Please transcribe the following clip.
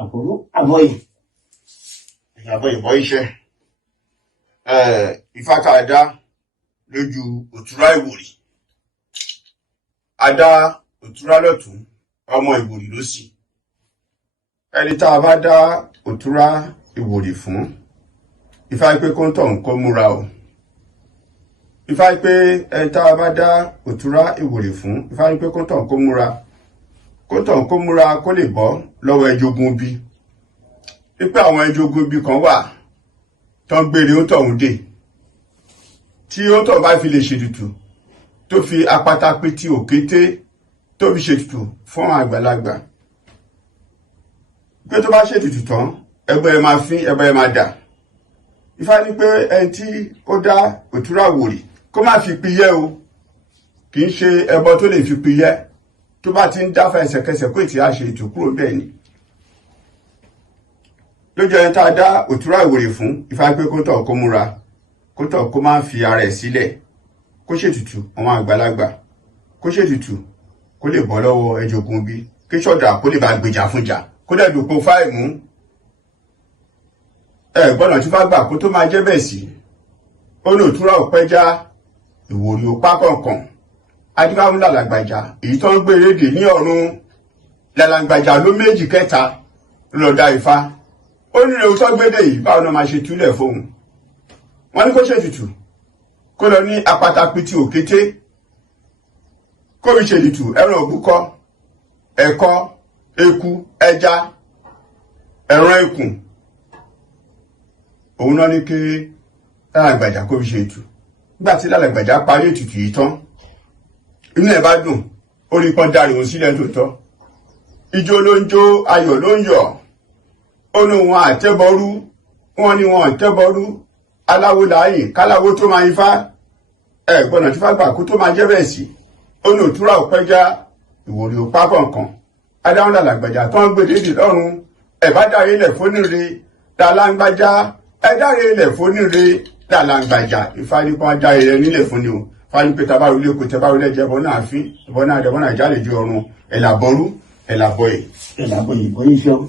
àbúrò àbọ̀yì. Àbọ̀yì bọ́ iṣẹ́. Ifá ká dá lójú Òtùá Ìwòrì. A dá Òtùá lọ́tún, ọmọ Ìwòrì lósì. Ẹni tá a bá dá Òtùá Ìwòrì fún, Ifá pé kó ń tọ̀hún kó múra o. Ifá pé ẹni tá a bá dá Òtùá Ìwòrì fún, Ifá pé kó ń tọ̀hún kó múra. Kó tọ̀hún kó múra kó lè bọ́ lọ́wọ́ ẹjogun bí. Wípé àwọn ẹjogun bí kan wà tán gbére ó tọ̀hún dè. Tí ó tọ̀ bá fi lè ṣètùtù tó fi apata pétí òkété tó fi ṣètùtù fún àgbàlagbà. Pé tó bá ṣètùtù tán ẹgbẹ́ ẹ máa fín ẹgbẹ́ ẹ máa dà. Ifá ní pé ẹni tí ó dá Òtùá Ìwòrì kó má fi piyẹ́ o, kì í ṣe ẹbọ tó lè fi piyẹ́. Tó bá ti ń dáfà ẹsẹ̀kẹsẹ̀ kó ìtì á ṣe ètò kúrò bẹ́ẹ̀ ni. Lójú ẹni tá a dá Òtùá Ìwòrì fún, Ifá pé kó tọ̀ kó múra, kó tọ̀ kó má fi ara ẹ̀ sílẹ̀, kó ṣètùtù àwọn àgbàlagbà, kó ṣètùtù kó lè bọ́ lọ́wọ́ ẹjogun bí, kí ṣọ̀dà kó lè bá gbèjà fún jà, kó dẹ̀ dòpò fáìmù. Gbọ́dọ̀ tí Ifá gbà kó tó máa jẹ́ bẹ́ẹ̀ sí. Ó ní Òtùá ò pẹ́ já, Ìwòrì ò pa kọ̀ọ̀kan. Adífáfún làlàgbàjà èyí tó ń gbé rédè ní ọ̀run. Làlàgbàjà ló méjì kẹta lọ dá Ifá. Ó ní lè tó gbédè yìí báwo náà máa ṣe túlẹ̀ fóun. Wọ́n ní kó ṣètùtù kó lọ ní apata pétí òkété, kó fi ṣètùtù ẹran òbúkọ, ẹ̀kọ, eku, ẹja, ẹran ikùn. Òun náà ní kí làlàgbàjà kó fi ṣètùtù. Nígbà tí làlàgbàjà parí ètùtù yìí tán, inú ẹ̀ bá dùn, orí kan darí òun sílẹ̀ tòótọ́. Ijó ló ń jó, ayọ̀ ló ń yọ̀. Ó ní wọn àtẹ́bọrú, wọn ní wọn àtẹ́bọrú. Aláwo láàyè káláwo tó máa Ifá. Gbọ́dọ̀ tí Ifá gbà kó tó máa jẹ́ bẹ́ẹ̀ sí. Ó ní Òtùá ò pẹ́ já, Ìwòrì ò pa kọ̀ọ̀kan. Adáwọn làlàgbàjà tó ń gbèdédè lọ́rùn. Ẹ bá dáre ilẹ̀ fóníre làlàǹgbàjà. Ẹ dáre ilẹ̀ fóníre làlàǹgbàjà. Ifá ní kó dáre rẹ nílẹ̀ fún ni o. Fáyín pé tabaru ilé kò tabaru ilé jẹbọ náà fín ìbọn náà dẹbọ náà jálè di ọrùn ẹlàbọrú ẹlàbọyè. Ẹlàbọyè bọyì iṣẹ́.